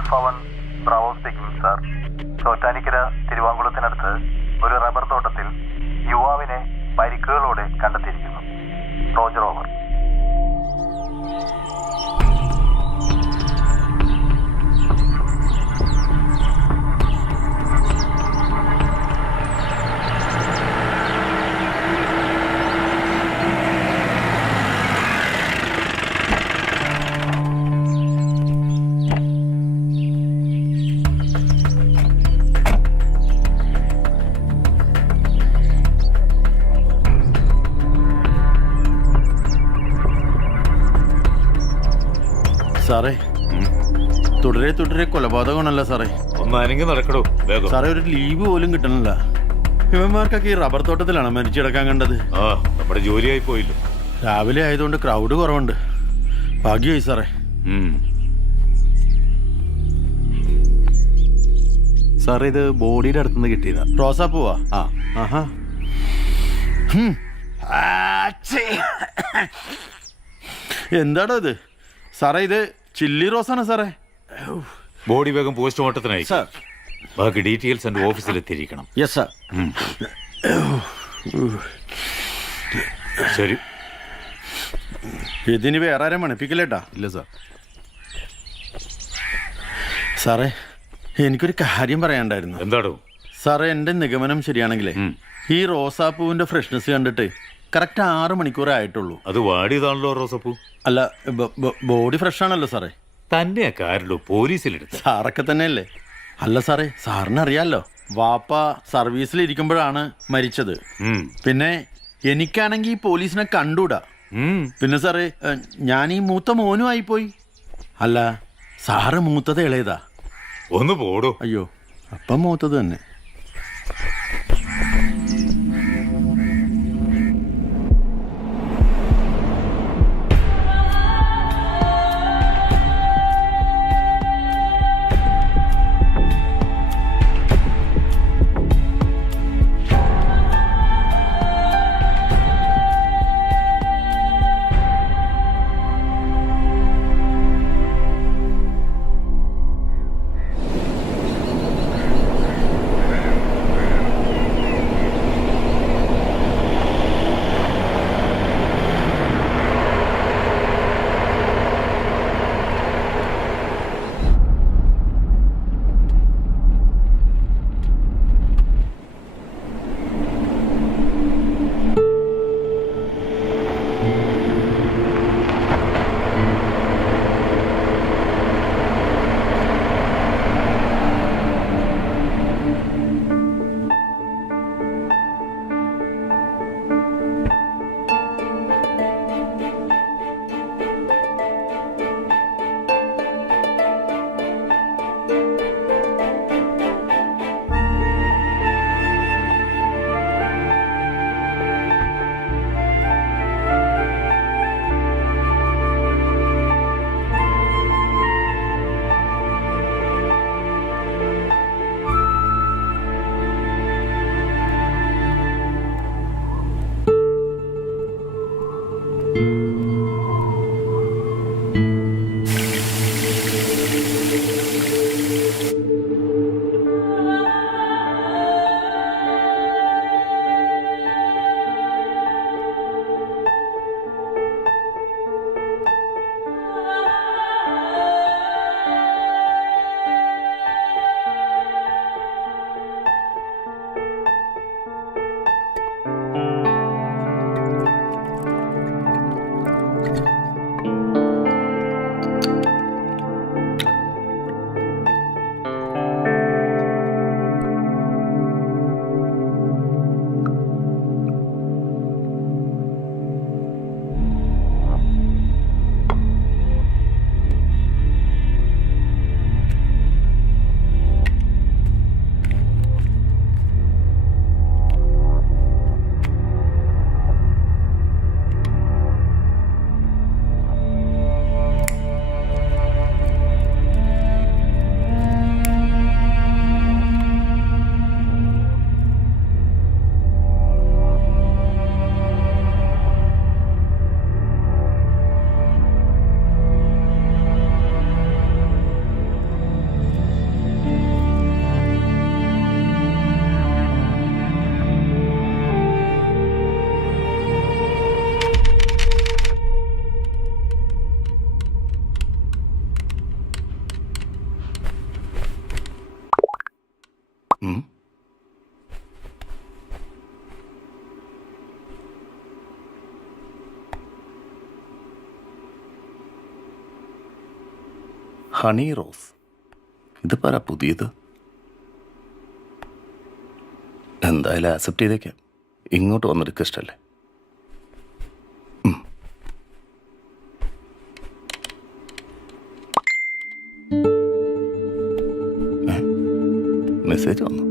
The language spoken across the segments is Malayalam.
Alpha 1 bravo speaking sir. Chottanikkara തിരുവാങ്കുളത്തിനടുത്ത് ഒരു റബ്ബർ തോട്ടത്തിൽ യുവാവിനെ പരിക്കുകളോടെ കണ്ടെത്തിയിരിക്കുന്നു. Roger over. സാറേ, തുടരെ കൊലപാതകമാണല്ലോ സാറേ. ഒന്ന് അനങ്ങി നടക്കണോ സാറേ, ഒരു ലീവ് പോലും കിട്ടണില്ല. ഇവന്മാർക്കൊക്കെ ഈ റബ്ബർ തോട്ടത്തിലാണ് മരിച്ചിടക്കാൻ കണ്ടത്. ആ, നമ്മുടെ ജോലിയായി പോയില്ലോ. രാവിലെ ആയതുകൊണ്ട് ക്രൗഡ് കുറവുണ്ട്. ഭാഗ്യമായി സാറേ. സാറേ, ഇത് ബോഡിയുടെ അടുത്തുനിന്ന് കിട്ടിയതാ. റോസാ പോവാ? ആ. ആഹാ. എന്താടോ ഇത് സാറേ? ഇത് ചില്ലി റോസാണ് സാറേ. ബോഡി വേഗം പോസ്റ്റ്മോർട്ടത്തിനായി. സാർ, ബാക്കി ഡീറ്റെയിൽസ് എൻ്റെ ഓഫീസിൽ എത്തിയിരിക്കണം. Yes sir. ശരി. ഇതിന് വേറെ ആരും മണിപ്പിക്കില്ലേട്ടാ? ഇല്ല സാർ. സാറേ, എനിക്കൊരു കാര്യം പറയാനുണ്ടായിരുന്നു. എന്താടോ? സാറേ, എൻ്റെ നിഗമനം ശരിയാണെങ്കിലേ ഈ റോസാപ്പൂവിൻ്റെ ഫ്രഷ്നെസ് കണ്ടിട്ട് കറക്റ്റ് 6 മണിക്കൂറേ ആയിട്ടുള്ളൂ. അത് വാടിയതാണല്ലോ റോസപ്പൂ. അല്ല, ബോഡി ഫ്രഷ് ആണല്ലോ സാറേ. തന്നെയൊക്കെ ആരല്ലോ പോലീസിലെടുത്ത്? സാറൊക്കെ തന്നെയല്ലേ? അല്ല സാറേ, സാറിന് അറിയാലോ, വാപ്പ സർവീസിലിരിക്കുമ്പോഴാണ് മരിച്ചത്. പിന്നെ എനിക്കാണെങ്കിൽ പോലീസിനെ കണ്ടൂടാ. പിന്നെ സാറേ, ഞാൻ ഈ മൂത്ത മോനും ആയിപ്പോയി. അല്ല, സാറ് മൂത്തത് ഇളയതാ? ഒന്ന് പോടോ. അയ്യോ, അപ്പം മൂത്തത് തന്നെ. ഹണി റോസ്. ഇത് പറ പുതിയത്. എന്തായാലും ആക്സെപ്റ്റ് ചെയ്തേക്കാം. ഇങ്ങോട്ട് വന്നെടുക്കുക ഇഷ്ടമല്ലേ? മെസ്സേജ് വന്നു.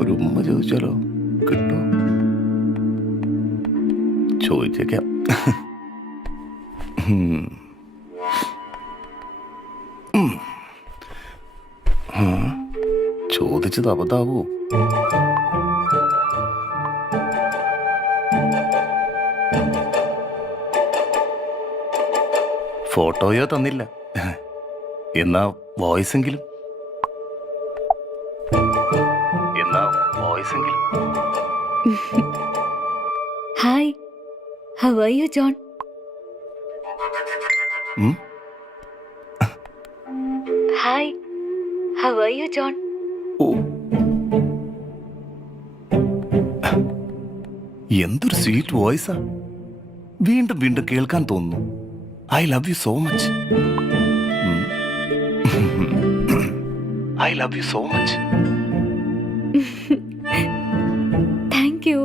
ഒരു ഉമ്മ ചോദിച്ചാലോ? കിട്ടുമോ? ചോദിച്ചേക്കാം. ചോദിച്ചത് അബദ്ധാവോ? ഫോട്ടോയോ തന്നില്ല. എന്നാ വോയിസെങ്കിലും. Hi, how are you, John? Hi, how are you, John? എന്തൊരു സ്വീറ്റ് വോയിസാ. വീണ്ടും വീണ്ടും കേൾക്കാൻ തോന്നുന്നു. I love you so much. I love you so much. Thank you.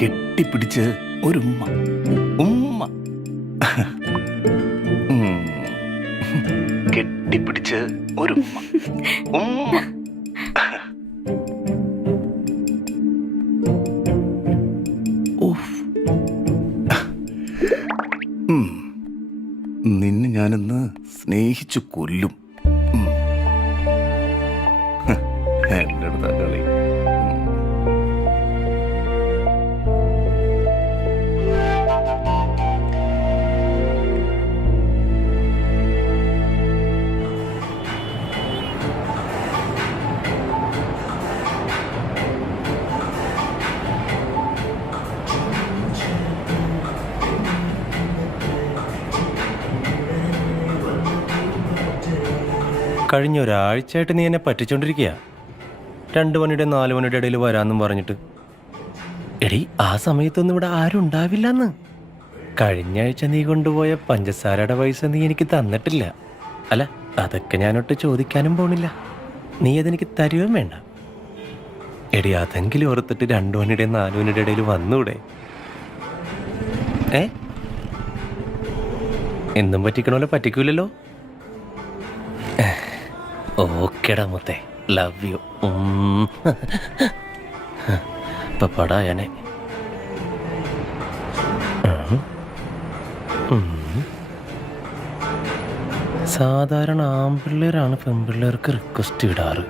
കെട്ടിപ്പിടിച്ച് ഒരു ഉമ്മ. ഉമ്മ കെട്ടിപ്പിടിച്ച് ഒരു ഉമ്മ. ഉമ്മ. നിന്നെ ഞാനിന്ന് സ്നേഹിച്ചു കൊല്ലും. എൻ്റെ അടുത്ത കളി. കഴിഞ്ഞ ഒരാഴ്ചയായിട്ട് നീ എന്നെ പറ്റിച്ചോണ്ടിരിക്കുക. 2 മണിയുടെ 4 മണിയുടെ ഇടയിൽ വരാമെന്നും പറഞ്ഞിട്ട്. എടീ, ആ സമയത്തൊന്നും ഇവിടെ ആരും ഉണ്ടാവില്ലെന്ന്. കഴിഞ്ഞ ആഴ്ച നീ കൊണ്ടുപോയ പഞ്ചസാരയുടെ പൈസ നീ എനിക്ക് തന്നിട്ടില്ല. അല്ല, അതൊക്കെ ഞാനൊട്ട് ചോദിക്കാനും പോണില്ല. നീ അതെനിക്ക് തരുകയും വേണ്ട. എടി, അതെങ്കിലും ഓർത്തിട്ട് 2 മണിയുടെ 4 മണിയുടെ ഇടയിൽ വന്നൂടെ? എന്നും പറ്റിക്കണോലെ പറ്റിക്കൂലല്ലോ. ഓക്കേടാ മുത്തേ, ലവ് യു. ഇപ്പൊ പടായനെ. സാധാരണ ആൺപിള്ളേരാണ് പെൺപിള്ളേർക്ക് റിക്വസ്റ്റ് ഇടാറ്.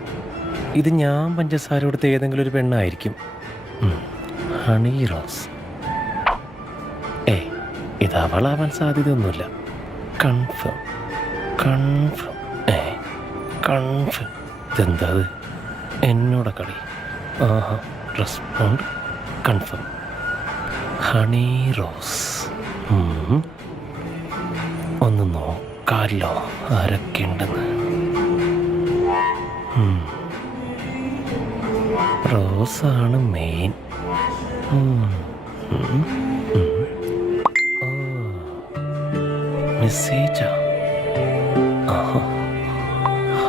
ഇത് ഞാൻ പഞ്ചസാര കൊടുത്ത ഏതെങ്കിലും ഒരു പെണ്ണായിരിക്കും. ഹണി റോസ്. ഇത് അവളാവാൻ സാധ്യതയൊന്നുമില്ല. കൺഫേം. കൺഫേം. ഇതെന്താ എന്നോട് കളി? ആഹാ, റെസ്പോണ്ട്. കൺഫേം. ഹണി റോസ്. ഒന്ന് നോക്കാമല്ലോ ആരൊക്കെ ഉണ്ടെന്ന്. റോസാണ് മെയിൻ. മെസ്സേജാ?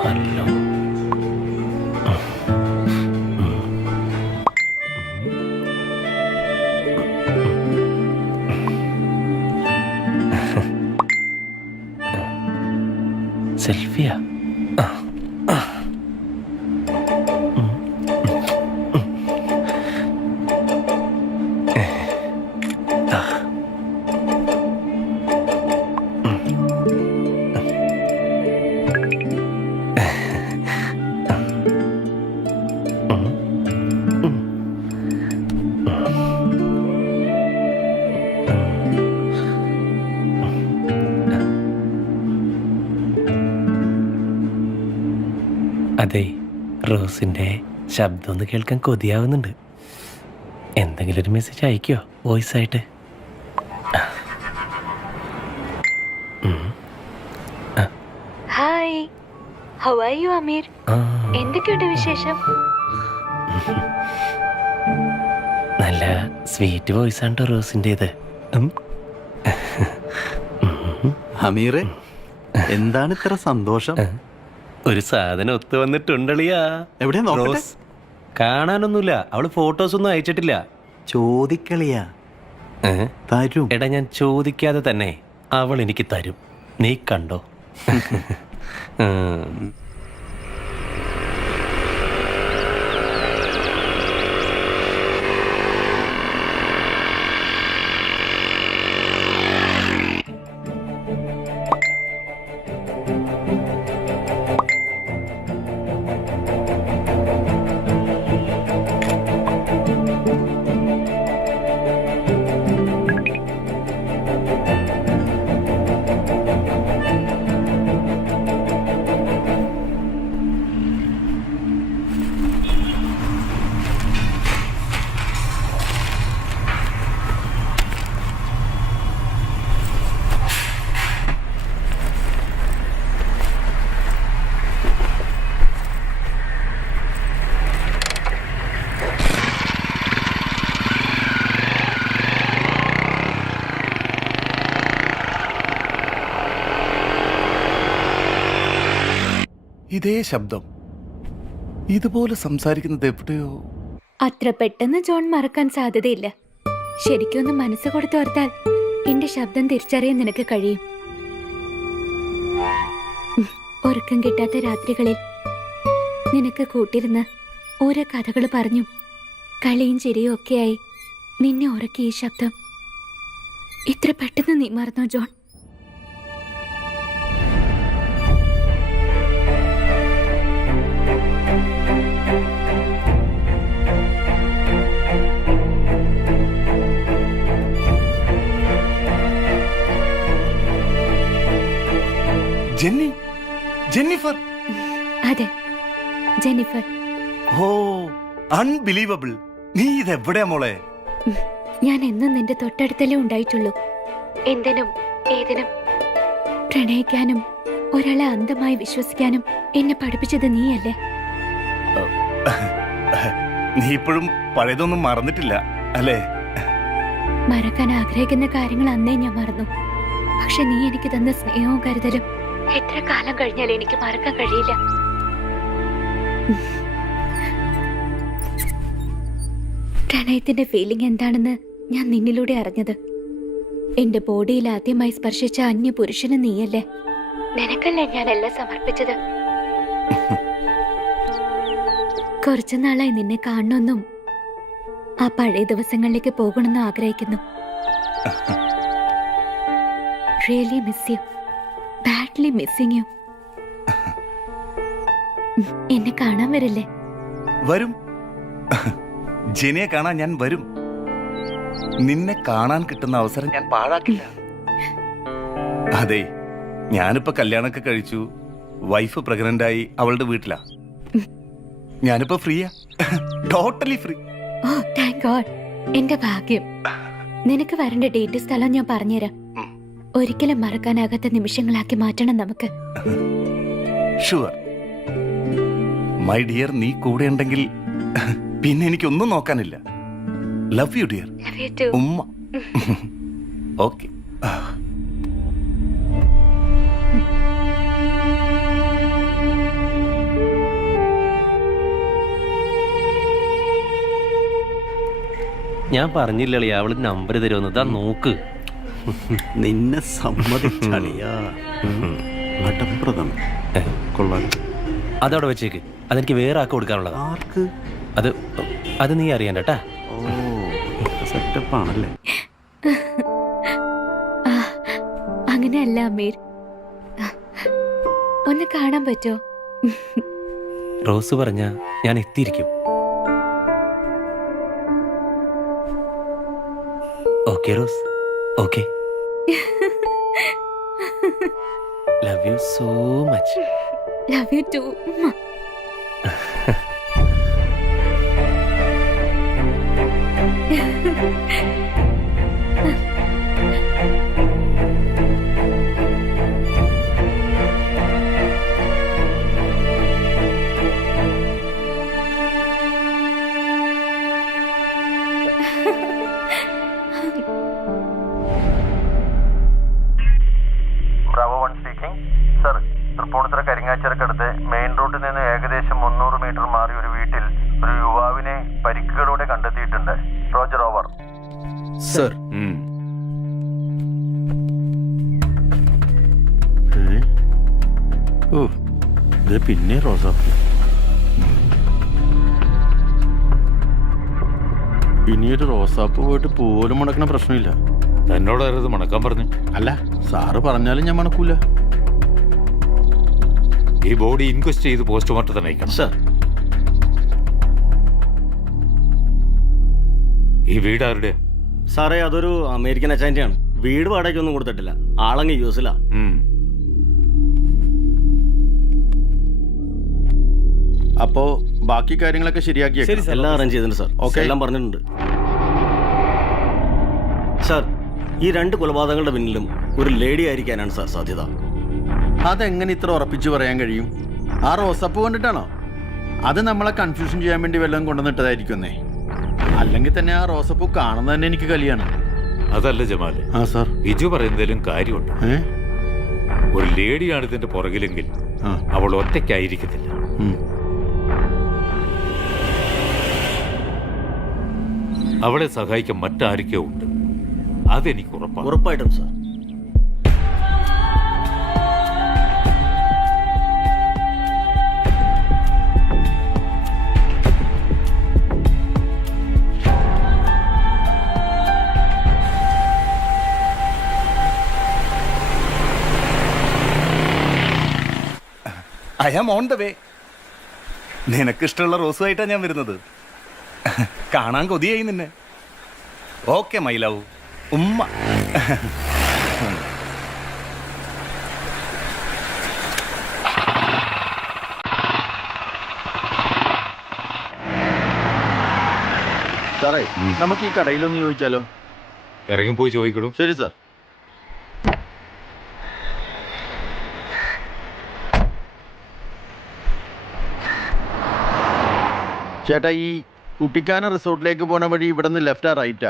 ഹലോ. സെൽഫിയാ? അതെ, റോസിന്റെ ശബ്ദം ഒന്ന് കേൾക്കാൻ കൊതിയാവുന്നുണ്ട്. എന്തെങ്കിലും ഒരു മെസ്സേജ് അയക്കോ വോയിസ് ആയിട്ട്? ഹായ്, ഹൗ ആർ യു അമീർ? എന്തൊക്കെയുണ്ട് വിശേഷം? നല്ല സ്വീറ്റ് വോയിസ് ആണ് റോസിൻ്റെത്. അമീറെ, എന്താണ് ഇത്ര സന്തോഷം? ഒരു സാധനം ഒത്തു വന്നിട്ടുണ്ടളിയാ. എവിടെ നോക്കട്ടെ? റോസ് കാണാനൊന്നുമില്ല, അവള് ഫോട്ടോസ് ഒന്നും അയച്ചിട്ടില്ല. ചോദിക്കളിയാ, തരും. എടാ, ഞാൻ ചോദിക്കാതെ തന്നെ അവൾ എനിക്ക് തരും. നീ കണ്ടോ? ഇതേ ശബ്ദം, ഇതുപോലെ സംസാരിക്കുന്നത് എവിടെയോ. അത്ര പെട്ടെന്ന് ജോൺ മറക്കാൻ സാധ്യതയില്ല. ശരിക്കും ഒന്ന് മനസ്സ് കൊടുത്തോർത്താൽ എന്റെ ശബ്ദം തിരിച്ചറിയാൻ നിനക്ക് കഴിയും. ഉറക്കം കിട്ടാത്ത രാത്രികളിൽ നിനക്ക് കൂട്ടിരുന്ന് ഓരോ കഥകൾ പറഞ്ഞു കളിയും ചിരിയും ഒക്കെയായി നിന്നെ ഉറക്കിയ ഈ ശബ്ദം ഇത്ര പെട്ടെന്ന് നീ മറന്നോ ജോൺ? Jenny, Jennifer. അതെ, ജെന്നിഫർ. Oh, unbelievable. നീ ഇതെവിടെയാ മോളെ? ഞാൻ എന്നും നിന്റെ തൊട്ടടുത്തല്ലേ ഉണ്ടായിട്ടുള്ളൂ. എന്തിനും ഏതിനും പ്രണയിക്കാനും ഒരാളെ അന്ധമായി വിശ്വസിക്കാനും എന്നെ പഠിപ്പിച്ചത് നീയല്ലേ? നീ ഇപ്പോഴും പഴയതൊന്നും മറന്നിട്ടില്ല അല്ലേ? മറക്കാൻ ആഗ്രഹിക്കുന്ന കാര്യങ്ങൾ അന്നേ ഞാൻ മറന്നു. പക്ഷെ നീ എനിക്ക് തന്ന സ്നേഹവും കരുതലും എത്ര കാലം കഴിഞ്ഞാലും എനിക്ക് മറക്കാൻ കഴിയില്ല. പ്രണയത്തിന്റെ ഫീലിംഗ് എന്താണെന്ന് ഞാൻ നിന്നിലൂടെ അറിഞ്ഞത്. എന്റെ ബോഡിയിൽ ആദ്യമായി സ്പർശിച്ച അന്യ പുരുഷന് നീയല്ലേ? നിനക്കല്ലേ ഞാൻ എല്ലാം സമർപ്പിച്ചത്. കുറച്ചു നാളായി നിന്നെ കാണണമെന്നും ആ പഴയ ദിവസങ്ങളിലേക്ക് പോകണമെന്നും ആഗ്രഹിക്കുന്നു. Really miss you, badly missing U. എന്നെ കാണാൻ വരില്ലേ? വരും. ജെനിയെ കാണാൻ ഞാൻ വരും. നിന്നെ കാണാൻ കിട്ടുന്ന അവസരം ഞാൻ പാഴാക്കില്ല. അതെ, ഞാനിപ്പോ കല്യാണമൊക്കെ കഴിച്ചു. വൈഫ് പ്രഗ്നന്റ് ആയി അവളുടെ വീട്ടിലാ. ഞാനിപ്പോ ഫ്രീയാ, ടോട്ടലി ഫ്രീ. ഓ താങ്ക് ഗോഡ്. എന്റെ ഭാഗ്യം. നിനക്ക് വരേണ്ട ഡേറ്റ് സ്ഥലം ഞാൻ പറഞ്ഞുതരാം. ഒരിക്കലും മറക്കാനാകാത്ത നിമിഷങ്ങളാക്കി മാറ്റണം നമുക്ക്. Sure my dear. നീ കൂടെ ഉണ്ടെങ്കിൽ പിന്നെ എനിക്കൊന്നും നോക്കാനില്ല. Love you dear. ഉമ്മ. ഓക്കെ. ഞാൻ പറഞ്ഞില്ലേ അവള് നമ്പർ തരുമെന്ന്. ഇതാ നോക്ക്. നിന്നെ സമ്മതിച്ചളിയാ. നമ്പറതാണ് കൊള്ളാം. അതവിടെ വെച്ചേക്ക്. അതെനിക്ക് വേറെ ആൾക്ക് കൊടുക്കാനുള്ളതാ. ആർക്ക്? അത് നീ അറിയണ്ട കേട്ടാ. ഓ, സെറ്റപ്പ് ആണല്ലേ. അങ്ങനെയല്ല അമീർ, ഒന്ന് കാണാൻ പറ്റോ? റോസ് പറഞ്ഞ ഞാൻ എത്തിയിരിക്കും. Okay Rose, okay. Love you so much. Love you too. Bravo 1 speaking. Sir, Tripunithura കരിങ്ങാച്ചിറക്കടുത്ത് മെയിൻ റോഡിൽ നിന്ന് ഏകദേശം 300 മീറ്റർ മാറി ഒരു വീട്ടിൽ ഒരു യുവാവിനെ പരിക്കുകളോടെ കണ്ടെത്തിയിട്ടുണ്ട്. Roger over. സർ, ഓ, ഇത് പിന്നെ റോസാപ്പൂ. ഇനിയൊരു റോസാപ്പൂ പോയിട്ട് പോലും മണക്കണ പ്രശ്നമില്ല. തന്നോടാരത് മണക്കാൻ പറഞ്ഞു? അല്ല, സാറ് പറഞ്ഞാലും ഞാൻ മണക്കൂല. ഈ ബോഡി ഇൻക്വസ്റ്റ് ചെയ്ത് പോസ്റ്റ്മോർട്ടത്തിന് അയക്കണം. സർ. ഈ വീട് ആരുടെ? സാറേ, അതൊരു അമേരിക്കൻ അച്ചാൻ്റെയാണ്. വീട് വാടകയ്ക്കൊന്നും കൊടുത്തിട്ടില്ല. ആളങ്ങ് യൂസിലാ. അപ്പോ ബാക്കി കാര്യങ്ങളൊക്കെ ശരിയാക്കി എല്ലാം അറേഞ്ച് ചെയ്തിട്ടുണ്ട് സാർ. ഓക്കേ. എല്ലാം പറഞ്ഞിട്ടുണ്ട് സാർ. ഈ 2 കൊലപാതകങ്ങളുടെ പിന്നിലും ഒരു ലേഡി ആയിരിക്കാനാണ് സാർ സാധ്യത. അതെങ്ങനെ ഇത്ര ഉറപ്പിച്ചു പറയാൻ കഴിയും? ആ റോസപ്പൂ കണ്ടിട്ടാണോ? അത് നമ്മളെ കൺഫ്യൂഷൻ ചെയ്യാൻ വേണ്ടി വല്ലതും കൊണ്ടുവന്നിട്ടതായിരിക്കുന്നേ. അല്ലെങ്കിൽ തന്നെ ആ റോസപ്പൂ കാണുന്നത് തന്നെ എനിക്ക് കലിയാണ്. അതല്ല ജമാല്, ആ സാർ, ബിജു പറയുന്നതിലും കാര്യമുണ്ട്. ഒരു ലേഡിയാണ് ഇതിന്റെ പുറകിലെങ്കിൽ അവൾ ഒറ്റയ്ക്കായിരിക്കത്തില്ല. അവളെ സഹായിക്കാൻ മറ്റാരൊക്കെയോ ഉണ്ട്. അതെനിക്ക് ഉറപ്പാണ്. ഉറപ്പായിട്ടും sir. I am on the way. നിനക്കിഷ്ടമുള്ള റോസുമായിട്ടാണ് ഞാൻ വരുന്നത്. കാണാൻ കൊതിയായി നിന്നെ. ഓക്കെ മൈ ലവ്, ഉമ്മ. സാറേ, നമുക്ക് ഈ കടയിലൊന്ന് ചോദിച്ചാലോ? ഇറങ്ങിപ്പോയി ചോദിക്കണു. ശരി സാർ. ചേട്ടാ, ഈ കുട്ടിക്കാനം റിസോർട്ടിലേക്ക് പോണ വഴി ഇവിടെ നിന്ന് ലെഫ്റ്റാ റൈറ്റാ?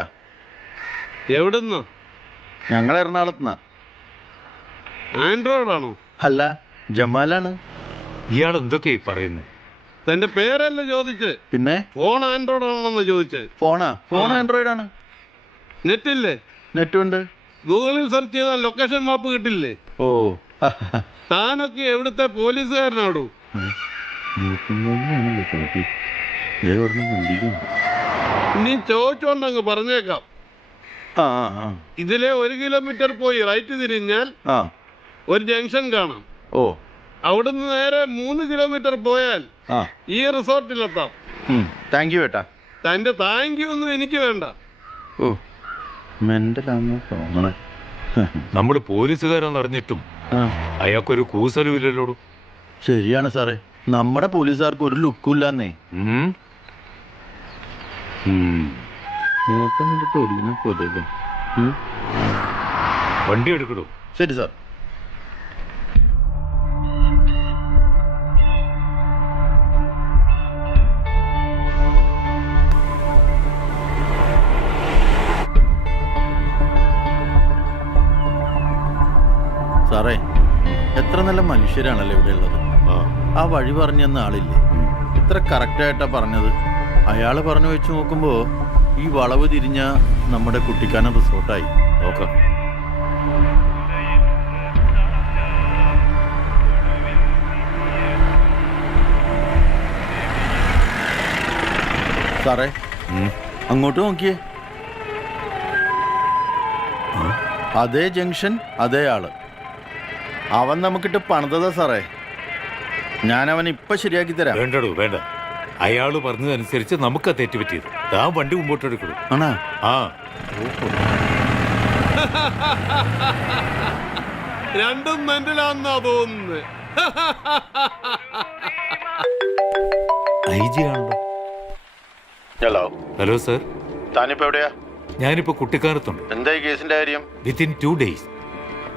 എവിടുന്ന്? ഞങ്ങൾ എറണാകുളത്തുനിന്നാ. ആൻഡ്രോയിഡ് ആണോ? അല്ല, ജമാലാണ്. ഇയാൾ എന്തൊക്കെയായി പറയുന്നത്? തന്റെ പേരല്ല ചോദിച്ച്, പിന്നെ ഫോൺ ആൻഡ്രോയിഡ് ആണെന്ന് ചോദിച്ച്. ഫോൺ ആൻഡ്രോയിഡ് ആണ്. നെറ്റ് ഇല്ലേ? നെറ്റും ഉണ്ട്. ഗൂഗിളിൽ സെർച്ച് ചെയ്താൽ ലൊക്കേഷൻ മാപ്പ് കിട്ടില്ലേ? ഓ, താനൊക്കെ എവിടുത്തെ പോലീസുകാരനാടൂ? നീ ചോദിച്ചോണ്ടങ്ങ് പറഞ്ഞേക്കാം. ഇതിലെ 1 കിലോമീറ്റർ പോയി റൈറ്റ് തിരിഞ്ഞാൽ ഒരു ജംഗ്ഷൻ കാണാം. ഓ, അവിടുന്ന് നേരെ 3 കിലോമീറ്റർ പോയാൽ ഈ റിസോർട്ടിലെത്താം. താങ്ക് യു ഏട്ടാ. തന്റെ താങ്ക് യു ഒന്നും എനിക്ക് വേണ്ട. ഓ, മെന്റലാന്ന് തോന്നണേ. നമ്മൾ പോലീസുകാരെന്ന് അറിഞ്ഞിട്ടും അയാൾക്കൊരു കൂസലും ഇല്ലല്ലോടൂ. ശരിയാണ് സാറേ, നമ്മുടെ പോലീസുകാർക്ക് ഒരു ലുക്കും ഇല്ലാന്നേ. വണ്ടി എടുക്കണോ? ശരി സാർ. സാറേ, എത്ര നല്ല മനുഷ്യരാണല്ലോ ഇവിടെ ഉള്ളത്. ആ വഴി പറഞ്ഞു തന്ന ആളില്ലേ, ഇത്ര കറക്റ്റായിട്ടാ പറഞ്ഞത്. അയാൾ പറഞ്ഞു വെച്ച് നോക്കുമ്പോ ഈ വളവ് തിരിഞ്ഞ നമ്മുടെ കുട്ടിക്കാനം റിസോർട്ടായി. നോക്കാം. സാറേ അങ്ങോട്ട് നോക്കിയേ. അതേ ജംഗ്ഷൻ, അതേ ആള്. അവൻ നമുക്കിട്ട് പണിതതാ സാറേ. ഞാൻ അവൻ ഇപ്പൊ ശരിയാക്കി തരാം. വേണ്ടടോ വേണ്ട. അയാള് പറഞ്ഞതനുസരിച്ച് നമുക്കാ തെറ്റ് പറ്റിയത്. താൻ വണ്ടി മുമ്പോട്ട് എടുക്കണു. ആണാ? ആ രണ്ടും മെന്റലാന്നാ തോന്നുന്നത്. IG ആണല്ലോ. ഹലോ. ഹലോ സർ, താനിപ്പോ എവിടെയാ? ഞാനിപ്പോ കുട്ടിക്കാലത്തുണ്ട്. എന്താ ഈ കേസിന്റെ കാര്യം? വിത്തിൻ 2 days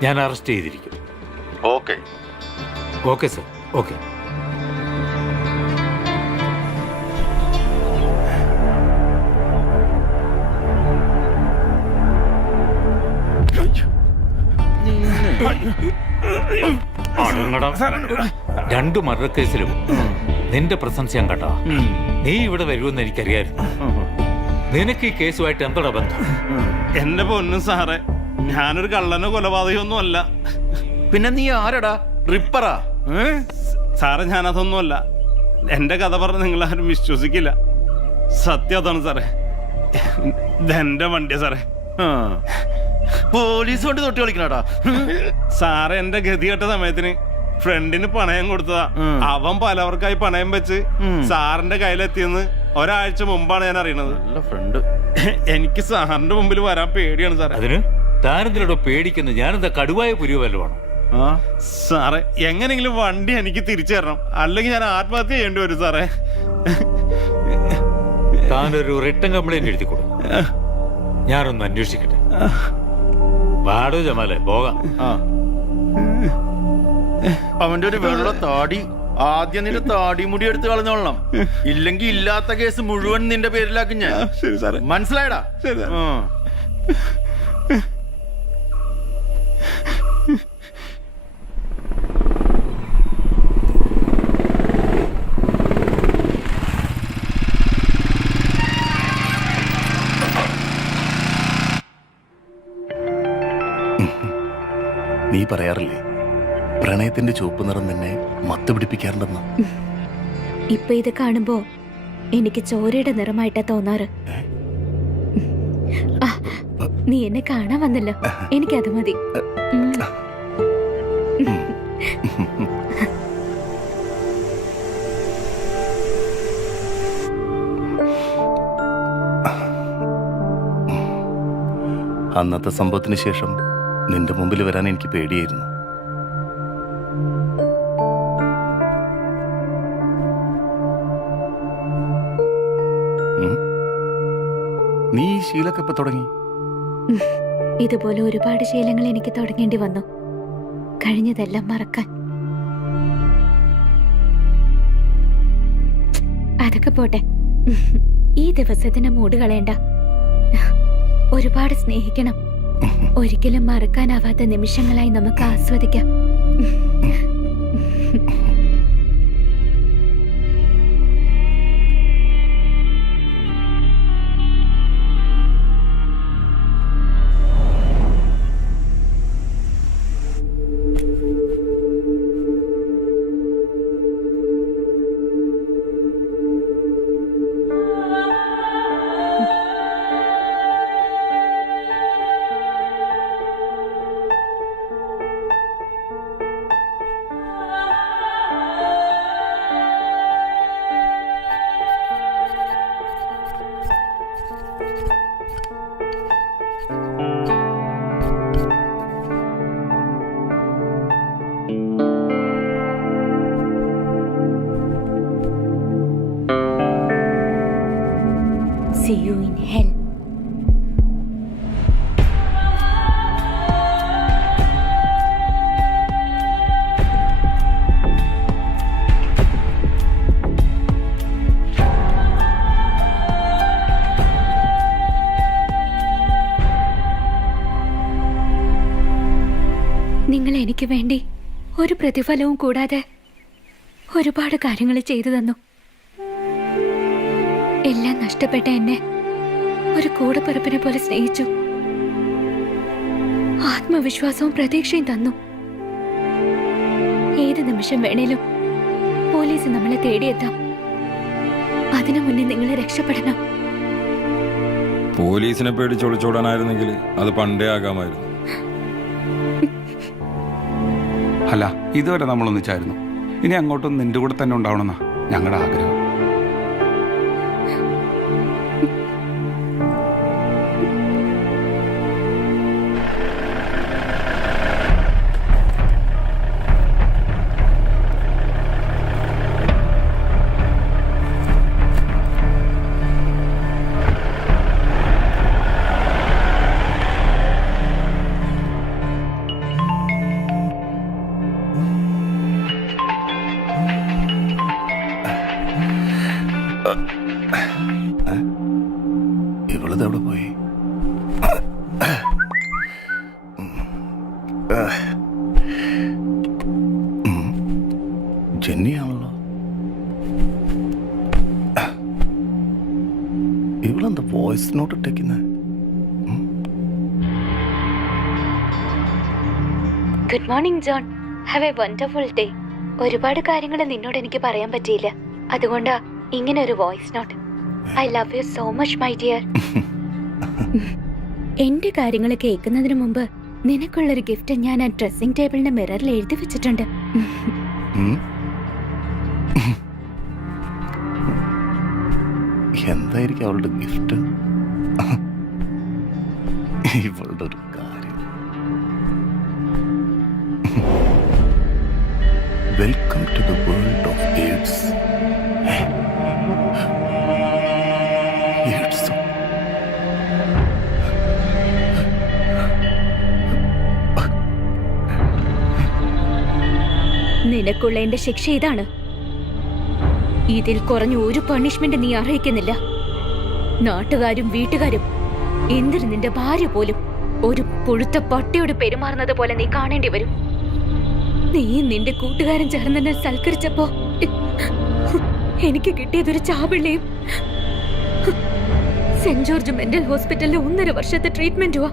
ഞാൻ അറസ്റ്റ് ചെയ്തിരിക്കും. ഓക്കെ. Okay sir, okay. രണ്ട് മർഡർ കേസിലും നിന്റെ പ്രസൻസ് ഞാൻ കണ്ടാ. നീ ഇവിടെ വരുമെന്ന് എനിക്കറിയായിരുന്നു. നിനക്ക് ഈ കേസുമായിട്ട് എന്താ ബന്ധം? എന്റെ പൊന്നും സാറേ, ഞാനൊരു കള്ളനോ കൊലപാതകമൊന്നും അല്ല. പിന്നെ നീ ആരടാ? റിപ്പറാ? സാറേ, ഞാനതൊന്നുമല്ല. എന്റെ കഥ പറഞ്ഞ് നിങ്ങളാരും വിശ്വസിക്കില്ല. സത്യം അതാണ് സാറേ. ഇതെന്റെ വണ്ടിയാ സാറേ. പോലീസ് കൊണ്ട് തൊട്ടി കളിക്കണടാ. സാറേ, എന്റെ ഗതികെട്ട സമയത്തിന് ഫ്രണ്ടിന് പണയം കൊടുത്തതാ. അവൻ പലവർക്കായി പണയം വെച്ച് സാറിന്റെ കയ്യിലെത്തിയെന്ന് ഒരാഴ്ച മുമ്പാണ് ഞാൻ അറിയണത്. ഫ്രണ്ട്. എനിക്ക് സാറിന്റെ മുമ്പിൽ വരാൻ പേടിയാണ് സാറേ. അതിന് താനെന്തിനോ പേടിക്കുന്നത്? ഞാനെന്താ കടുവായ പുരുവല്ലോ ആണോ? സാറേ, എങ്ങനെയെങ്കിലും വണ്ടി എനിക്ക് തിരിച്ചു തരണം, അല്ലെങ്കിൽ ഞാൻ ആത്മഹത്യ ചെയ്യേണ്ടി വരും സാറേ. താനൊരു റിട്ടേൺ കംപ്ലൈന്റ് എഴുതിക്കൊടു. ഞാനൊന്ന് അന്വേഷിക്കട്ടെ. വാടോ ജമാലെ, പോകാം. അവന്റെ ഒരു വെള്ള താടി. ആദ്യം നിന്റെ താടി മുടി എടുത്ത് കളഞ്ഞോളണം, ഇല്ലെങ്കിൽ ഇല്ലാത്ത കേസ് മുഴുവൻ നിന്റെ പേരിലാക്കും ഞാൻ. ശരി സാറേ. മനസ്സിലായടാ? നീ പറയാറില്ലേ പ്രണയത്തിന്റെ ചുവപ്പ് നിറം നിന്നെ മത്ത് പിടിപ്പിക്കാറുണ്ടെന്ന്? ഇപ്പൊ ഇത് കാണുമ്പോ എനിക്ക് ചോരയുടെ നിറമായിട്ടാ തോന്നാറ്. നീ എന്നെ കാണാൻ വന്നല്ലോ, എനിക്കത് മതി. അന്നത്തെ സംഭവത്തിന് ശേഷം നിന്റെ മുമ്പിൽ വരാൻ എനിക്ക് പേടിയായിരുന്നു. നീ ഈ ശീലമൊക്കെ ഇപ്പൊ തുടങ്ങി? ഇതുപോലെ ഒരുപാട് ശീലങ്ങൾ എനിക്ക് തുടങ്ങേണ്ടി വന്നു, കഴിഞ്ഞതെല്ലാം മറക്കാൻ. അതൊക്കെ പോട്ടെ, ഈ ദിവസത്തിന് മൂട് കളയണ്ട. ഒരുപാട് സ്നേഹിക്കണം. ഒരിക്കലും മറക്കാനാവാത്ത നിമിഷങ്ങളായി നമുക്ക് ആസ്വദിക്കാം. See you in hell. നിങ്ങൾ എനിക്ക് വേണ്ടി ഒരു പ്രതിഫലവും കൂടാതെ ഒരുപാട് കാര്യങ്ങൾ ചെയ്തു തന്നു. എല്ലാം നഷ്ടപ്പെട്ട എന്നെ ഒരു കൂടപ്പിറപ്പിനെ പോലെ സ്നേഹിച്ചു. ആത്മവിശ്വാസവും പ്രതീക്ഷയും തന്നു. ഏത് നിമിഷം വേണേലും പോലീസ് നമ്മളെ തേടിയെത്താം. അതിനു മുന്നേ നിങ്ങൾ രക്ഷപ്പെടണം. പോലീസിനെ പേടിച്ച് ഒളിച്ചോടാനായിരുന്നെങ്കിൽ അത് പണ്ടേ ആകാമായിരുന്നു. അല്ല, ഇതുവരെ നമ്മളൊന്നിച്ചായിരുന്നു. ഇനി അങ്ങോട്ടും നിന്റെ കൂടെ തന്നെ ഉണ്ടാവണമെന്നാ ഞങ്ങളുടെ ആഗ്രഹം. ഇവളത് എവിടെ പോയി? ജെന്നിയാണല്ലോ. ഇവളെന്താ വോയിസ് നോട്ട് ഇട്ടേക്കുന്നത്? Good morning John. Have A wonderful day. ഒരുപാട് കാര്യങ്ങൾ നിന്നോട് എനിക്ക് പറയാൻ പറ്റിയില്ല, അതുകൊണ്ടാ ഇങ്ങനെ ഒരു voice note. I love you so much my dear. എന്റെ കാര്യങ്ങൾ കേൾക്കുന്നതിന് മുമ്പ് നിനക്കുള്ളൊരു ഗിഫ്റ്റ് ഞാൻ ആ ഡ്രസ്സിംഗ് ടേബിളിന്റെ മിററിൽ എഴുതി വെച്ചിട്ടുണ്ട്. എന്തായിരിക്കും അവളുടെ ഗിഫ്റ്റ്? ഇവളുടെ ഒരു കാര്യം. Welcome to the world of AIDS. നിനക്കുള്ള എന്റെ ശിക്ഷ ഇതാണ്. ഇതിൽ കുറഞ്ഞ ഒരു പണിഷ്മെന്റ് നീ അർഹിക്കുന്നില്ല. നാട്ടുകാരും വീട്ടുകാരും, എന്തിന് നിന്റെ ഭാര്യ പോലും ഒരു പുഴുത്ത പട്ടിയോട് പെരുമാറുന്നത് പോലെ നീ കാണേണ്ടി വരും. നീ നിന്റെ കൂട്ടുകാരൻ ചേർന്ന് എന്നെ സൽക്കരിച്ചപ്പോ എനിക്ക് കിട്ടിയതൊരു ചാപിള്ളയും സെന്റ് ജോർജ് മെന്റൽ ഹോസ്പിറ്റലിലെ 1.5 വർഷത്തെ ട്രീറ്റ്മെന്റുവാ.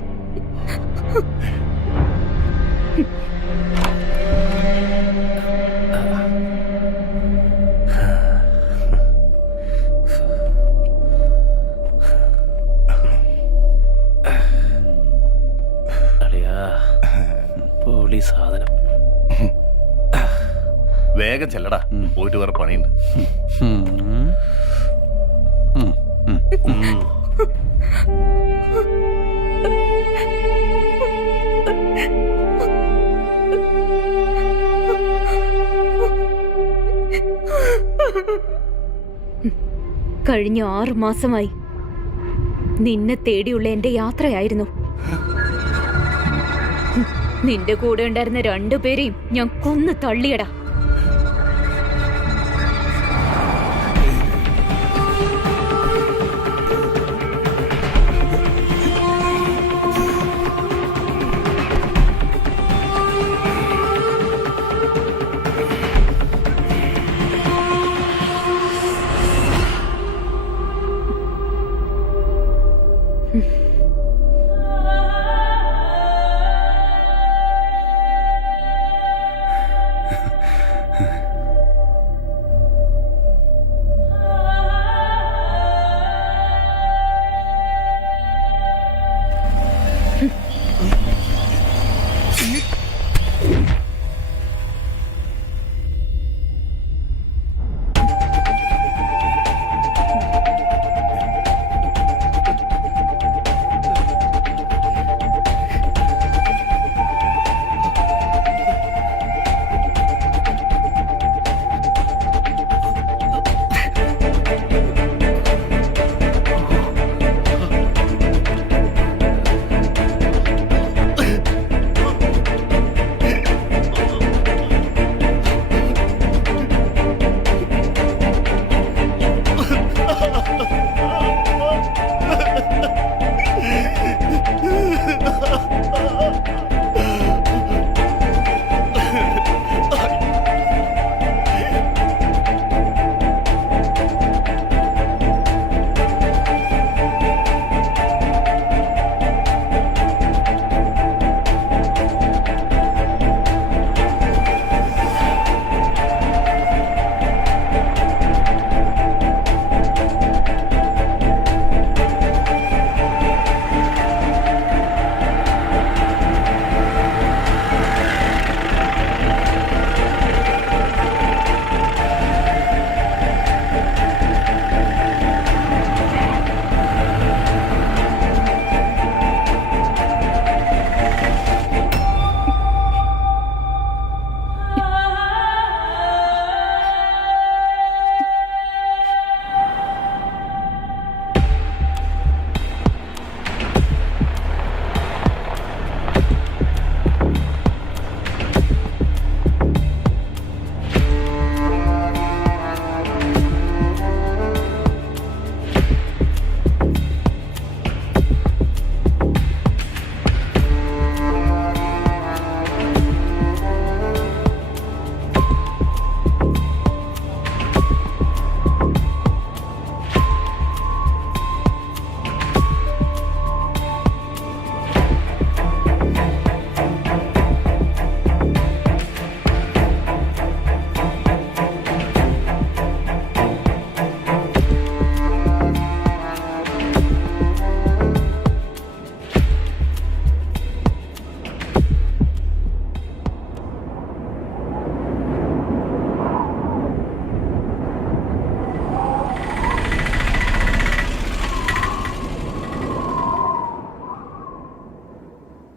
പോലീസ് സാധനം. വേഗം ചെല്ലടാ, പോയിട്ട് വേറെ പണിയുണ്ട്. കഴിഞ്ഞ 6 മാസമായി നിന്നെ തേടിയുള്ള എന്റെ യാത്രയായിരുന്നു. നിന്റെ കൂടെ ഉണ്ടായിരുന്ന 2 പേരെയും ഞാൻ കൊന്നു തള്ളിയടാ.